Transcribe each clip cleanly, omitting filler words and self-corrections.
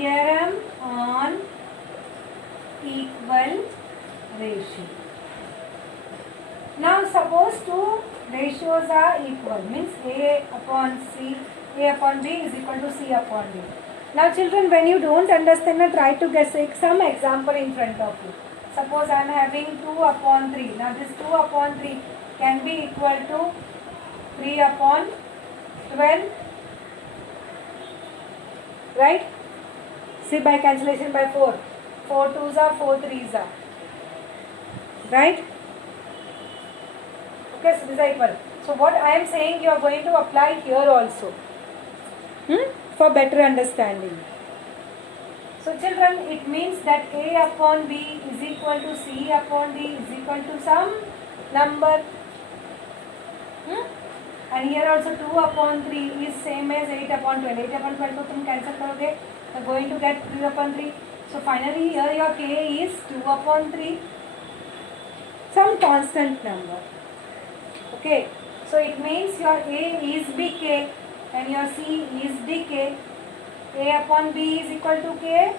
theorem on equal ratio. Now suppose two ratios are equal, means A upon B is equal to C upon D. Now children, when you don't understand, try to guess some example in front of you. Suppose I am having 2 upon 3. Now this 2 upon 3 can be equal to 3 upon 12. Right? See, by cancellation by 4. 4 2s are 4 3s are. Right? Okay, so this is equal. So what I am saying, you are going to apply here also. For better understanding. So children, it means that A upon B is equal to C upon D is equal to some number. And here also 2 upon 3 is same as 8 upon 12. 8 upon 12 को तुम cancel करोगे, you are going to get 3 upon 3. So finally here your K is 2 upon 3. Some constant number. Okay. So it means your A is BK and your C is DK. A upon B is equal to K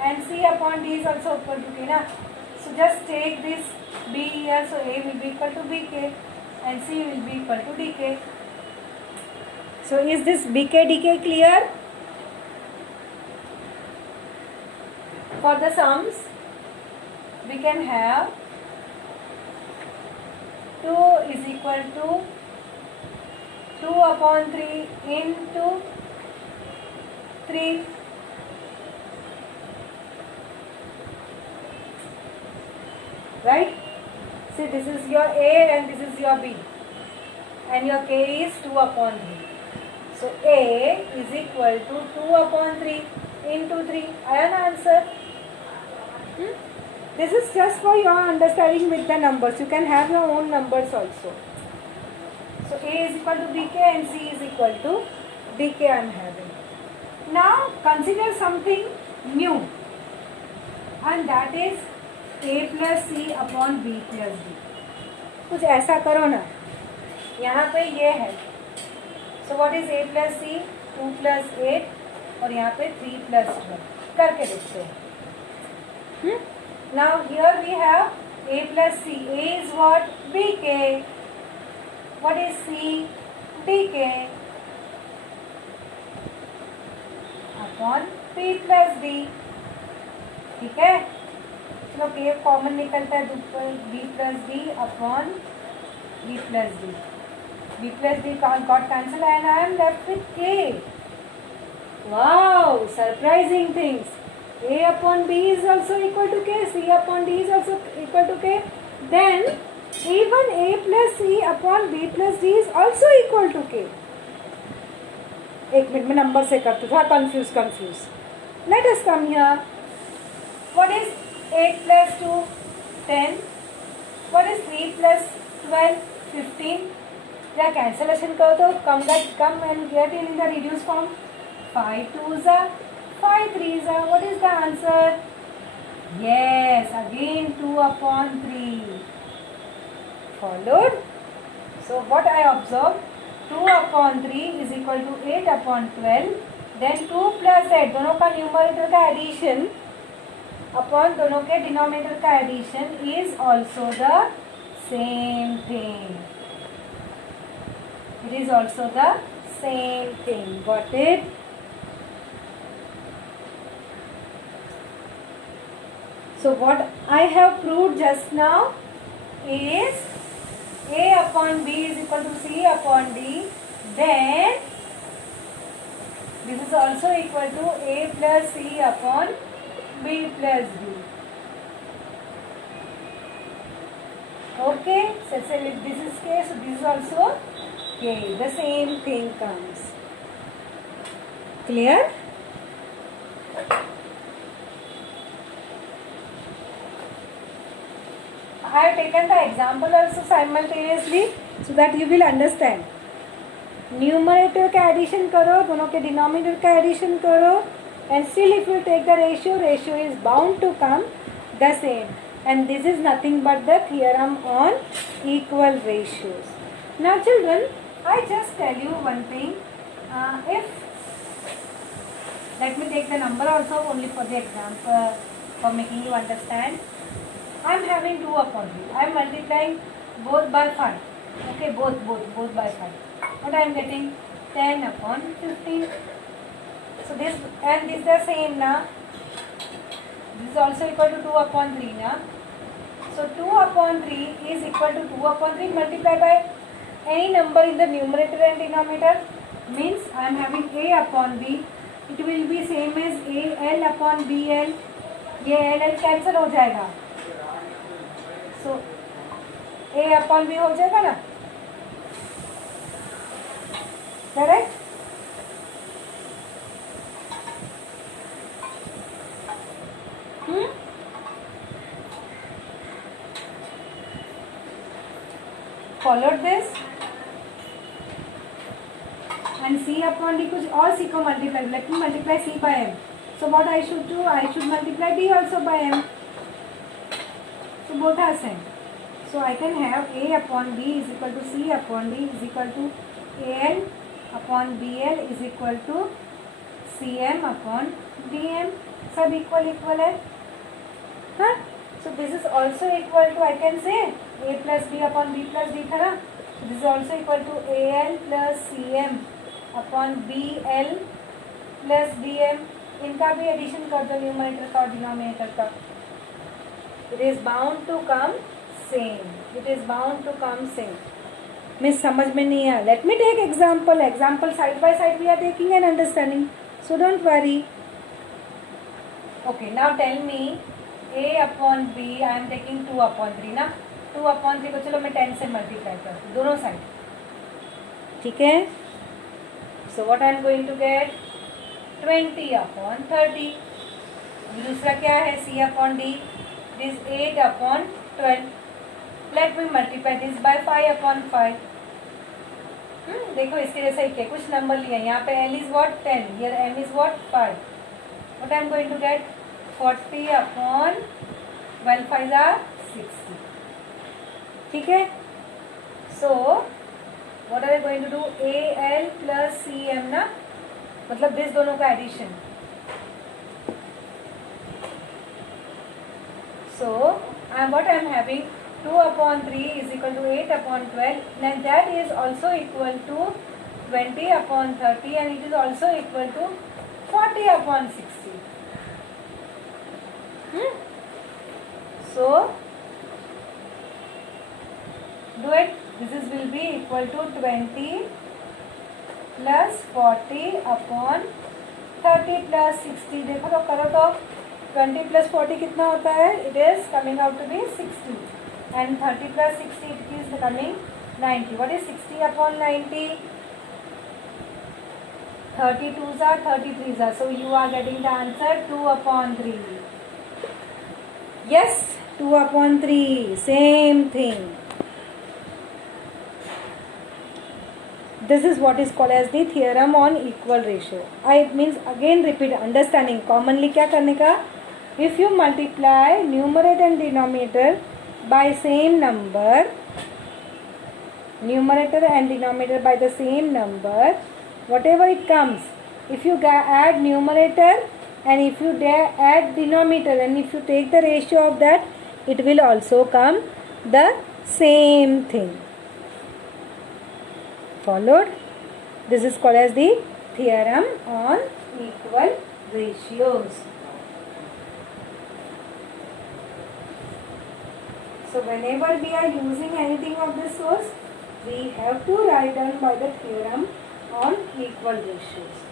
and C upon D is also equal to K. Na? So just take this B here. So A will be equal to BK and C will be equal to DK. So is this BK DK clear? For the sums, we can have 2 is equal to 2 upon 3 into 3. Right? See, this is your A and this is your B. And your K is 2 upon 3. So A is equal to 2 upon 3 into 3. I have an answer. This is just for your understanding with the numbers. You can have your own numbers also. So A is equal to BK and C is equal to DK I am having. Now consider something new. And that is A plus C upon B plus D. कुछ ऐसा करो ना. यहाँ पे ये है. So what is A plus C? 2 plus 8 और यहाँ पे 3 plus 12. करके देखते हैं. Now here we have A plus C. A is what? BK. What is C? DK. Upon P plus D. ठीक है. चलो K कॉमन निकलता है. B plus D upon B plus D. B plus D got cancelled and I am left with K. Wow, surprising things. A upon B is also equal to K. C upon D is also equal to K. Then even A plus C upon B plus D is also equal to K. एक minute में number से करते थोड़ा confuse. Let us come here. What is 8 plus 2? 10. What is 3 plus 12? 15. या cancellation करो तो come and get in the reduced form. 5 2s are 5 3s are. What is the answer? Yes, again 2 upon 3. Followed. So what I observed, 2 upon 3 is equal to 8 upon 12. Then 2 plus 8, दोनों का numerator का addition upon दोनों के denominator का addition is also the same thing. It is also the same thing. Got it? So what I have proved just now is A upon B is equal to C upon D. Then this is also equal to A plus C upon B plus D. Okay, so if this is K, so this is also K. The same thing comes. Clear? I have taken the example also simultaneously so that you will understand. Numerator का addition करो, दोनों के denominator का addition करो, and still if you take the ratio is bound to come the same. And this is nothing but the theorem on equal ratios. Now children, I just tell you one thing. If Let me take the number also only for the example, for making you understand. I am having 2 upon 3. I am multiplying both by 5. Okay, both by 5. What I am getting? 10 upon 15. So this and this the same na. This is also equal to 2 upon 3 na. So 2 upon 3 is equal to 2 upon 3 multiplied by any number in the numerator and denominator. Means I am having a upon b. It will be same as a l upon b l. ये l cancel हो जाएगा. So a upon b हो जाएगा ना. Correct? Followed this and c upon d कुछ और c को multiply. Let me multiply c by m. So what I should do? I should multiply d also by m. So both are same. So I can have a upon b is equal to c upon d is equal to al upon bl is equal to cm upon dm. सब equal है. हाँ? So this is also equal to, I can say a plus b upon b plus d था ना. So this is also equal to al plus cm upon bl plus dm. इनका भी addition कर दो numerator का और denominator का. It is bound to come same. It is bound to come same. Miss समझ में नहीं आया. Let me take example. Example side by side we are taking and understanding. So don't worry. Okay, now tell me a upon b. I am taking 2 upon 3 ना. 2 upon 3 को चलो मैं 10 से multiply करती हूँ दोनों साइड. ठीक है. So what I am going to get? 20 upon 30. दूसरा क्या है? c upon d. This 8 upon 12. Let me multiply this by 5 upon 5. देखो इसके जैसा ही क्या कुछ नंबर लिया. यहाँ पे l is what 10. Here m is what 5. What I am going to get? 40 upon 12 5 are 60. ठीक है. So what are we going to do? al plus cm ना. मतलब दिस दोनों का addition. So what I am having 2 upon 3 is equal to 8 upon 12. And that is also equal to 20 upon 30 and it is also equal to 40 upon 60. So do it. This will be equal to 20 plus 40 upon 30 plus 60. देखो तो करो तो 20 plus 40 कितना होता है? It is coming out to be 60 and 30 plus 60 it is becoming 90. What is 60 upon 90? 32s are 33s are. So you are getting the answer 2 upon 3. Yes, 2 upon 3. Same thing. This is what is called as the theorem on equal ratio. It means again repeat understanding. Commonly क्या करने का? If you multiply numerator and denominator by same number, numerator and denominator by the same number, whatever it comes, if you add numerator and if you add denominator and if you take the ratio of that, it will also come the same thing. Followed? This is called as the theorem on equal ratios. So whenever we are using anything of this source, we have to write down by the theorem on equal ratios.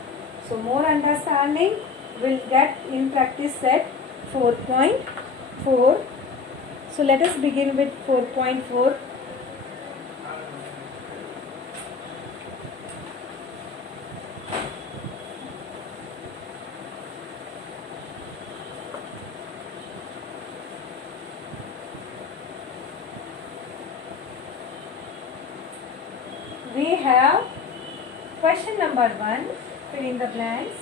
So more understanding will get in practice set 4.4. So let us begin with 4.4. We have question number 1, fill in the blanks.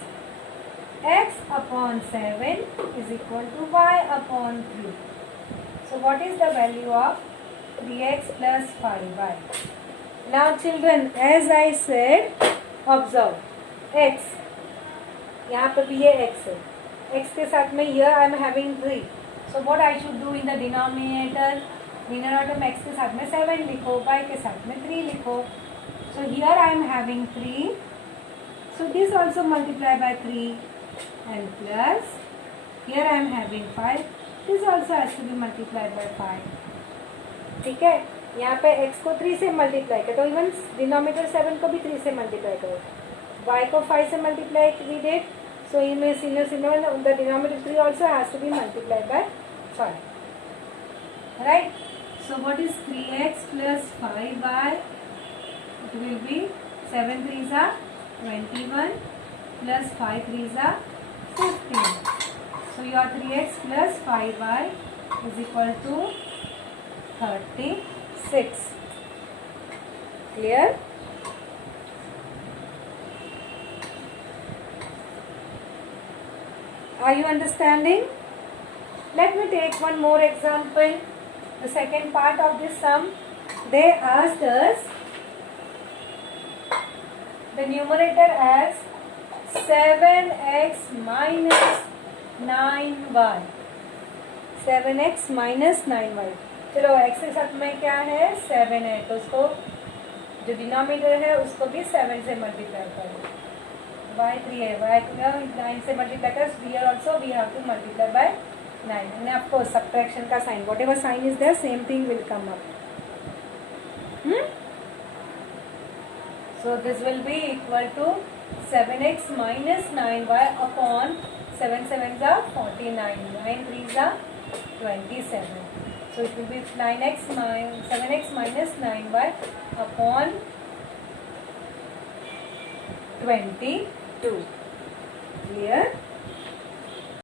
X upon 7 is equal to y upon 3. So what is the value of dx plus 5y? Now children, as I said, observe x. यहाँ पे भी ये x है, x के साथ में here I am having 3. So what I should do in the denominator? Denominator में x के साथ में 7 लिखो, y के साथ में 3 लिखो. So here I am having 3. So this also multiply by 3 and plus here I am having 5. This also has to be multiplied by 5. ठीक है, यहाँ पे x को 3 से मल्टीप्लाई करो, इवन डिनोमिनेटर 7 को भी 3 से मल्टीप्लाई करो, y को 5 से multiply we did. So in the denominator 3 also has to be multiplied by 5. Right? So what is 3x plus 5y? It will be 7 3s are 21 plus 5 3s are 15. So your 3x plus 5y is equal to 36. Clear? Are you understanding? Let me take one more example. The second part of this sum, they asked us the numerator as 7x minus 9y. 7x minus 9y. चलो x के साथ में क्या है 7 है, तो उसको जो डिनोमिनेटर है उसको भी 7 से मल्टीप्लाई करो. y 3 है, y को 9 से मल्टीप्लाई कर. Here also we have to multiply by 9. And of course subtraction का sign, whatever sign is there, same thing will come up. So this will be equal to 7x minus 9y upon 7 7s are 49, 9 3s are 27. So it will be 7x minus 9y upon 22. Clear?